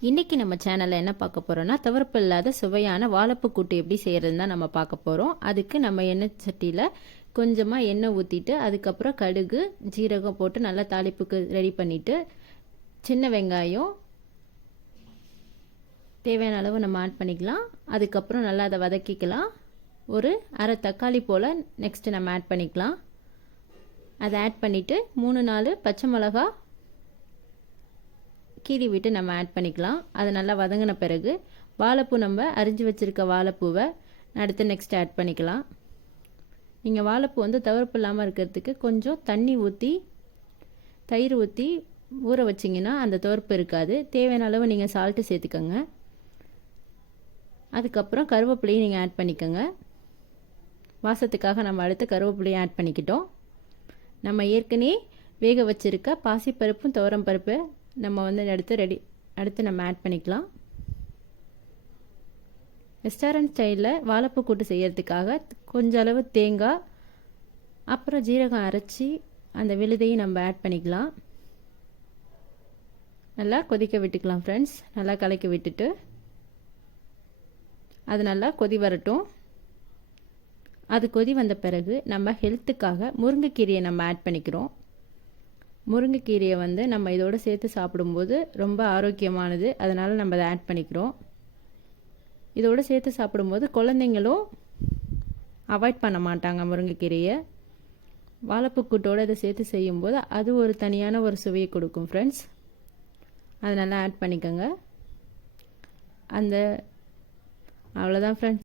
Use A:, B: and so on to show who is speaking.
A: இன்றைக்கி நம்ம சேனலில் என்ன பார்க்க போகிறோன்னா துவர்ப்பு இல்லாத சுவையான வாழைப்பூ கூட்டு எப்படி செய்கிறதுன்னு தான் நம்ம பார்க்க போகிறோம் அதுக்கு நம்ம எண்ணெய் சட்டியில் கொஞ்சமாக எண்ணெய் ஊற்றிட்டு அதுக்கப்புறம் கடுகு ஜீரகம் போட்டு நல்லா தாளிப்புக்கு ரெடி பண்ணிவிட்டு சின்ன வெங்காயம் தேவையான அளவு நம்ம ஆட் பண்ணிக்கலாம். அதுக்கப்புறம் நல்லா அதை வதக்கிக்கலாம். ஒரு அரை தக்காளி போல் நெக்ஸ்ட்டு நம்ம ஆட் பண்ணிக்கலாம். அதை ஆட் பண்ணிவிட்டு மூணு நாலு பச்சை மிளகா கீறி விட்டு நம்ம ஆட் பண்ணிக்கலாம். அது நல்லா வதங்கின பிறகு வாழைப்பூ நம்ம அரிஞ்சு வச்சுருக்க வாழைப்பூவை அடுத்து நெக்ஸ்ட் ஆட் பண்ணிக்கலாம். நீங்கள் வாழைப்பூ வந்து தவறுப்பு இல்லாமல் இருக்கிறதுக்கு கொஞ்சம் தண்ணி ஊற்றி தயிர் ஊற்றி ஊற வச்சிங்கன்னா அந்த துவர்ப்பு இருக்காது. தேவையான அளவு நீங்கள் சால்ட்டு சேர்த்துக்கோங்க. அதுக்கப்புறம் கருவேப்பிலையும் நீங்கள் ஆட் பண்ணிக்கோங்க. வாசத்துக்காக நம்ம அடுத்து கருவேப்பிலையும் ஆட் பண்ணிக்கிட்டோம். நம்ம ஏற்கனவே வேக வச்சுருக்க பாசிப்பருப்பும் துவரம் பருப்பு நம்ம வந்து அடுத்து ரெடி அடுத்து நம்ம ஆட் பண்ணிக்கலாம். ரெஸ்டாரண்ட் ஸ்டைலில் வாழைப்பூ கூட்டு செய்கிறதுக்காக கொஞ்ச அளவு தேங்காய் அப்புறம் ஜீரகம் அரைச்சி அந்த விழுதையும் நம்ம ஆட் பண்ணிக்கலாம். நல்லா கொதிக்க விட்டுக்கலாம் ஃப்ரெண்ட்ஸ் நல்லா கலக்கி விட்டுட்டு அது நல்லா கொதி வரட்டும். அது கொதி வந்த பிறகு நம்ம ஹெல்த்துக்காக முருங்கைக்கீரையை நம்ம ஆட் பண்ணிக்கிறோம். முருங்கைக்கீரையை வந்து நம்ம இதோடு சேர்த்து சாப்பிடும்போது ரொம்ப ஆரோக்கியமானது. அதனால் நம்ம அதை ஆட் பண்ணிக்கிறோம். இதோடு சேர்த்து சாப்பிடும்போது குழந்தைங்களும் அவாய்ட் பண்ண மாட்டாங்க முருங்கைக்கீரையை. வாழைப்புக்கூட்டோடு இதை சேர்த்து செய்யும்போது அது ஒரு தனியான ஒரு சுவையை கொடுக்கும் ஃப்ரெண்ட்ஸ் அதை நல்லா ஆட் பண்ணிக்கோங்க. அந்த அவ்வளோதான் ஃப்ரெண்ட்ஸ்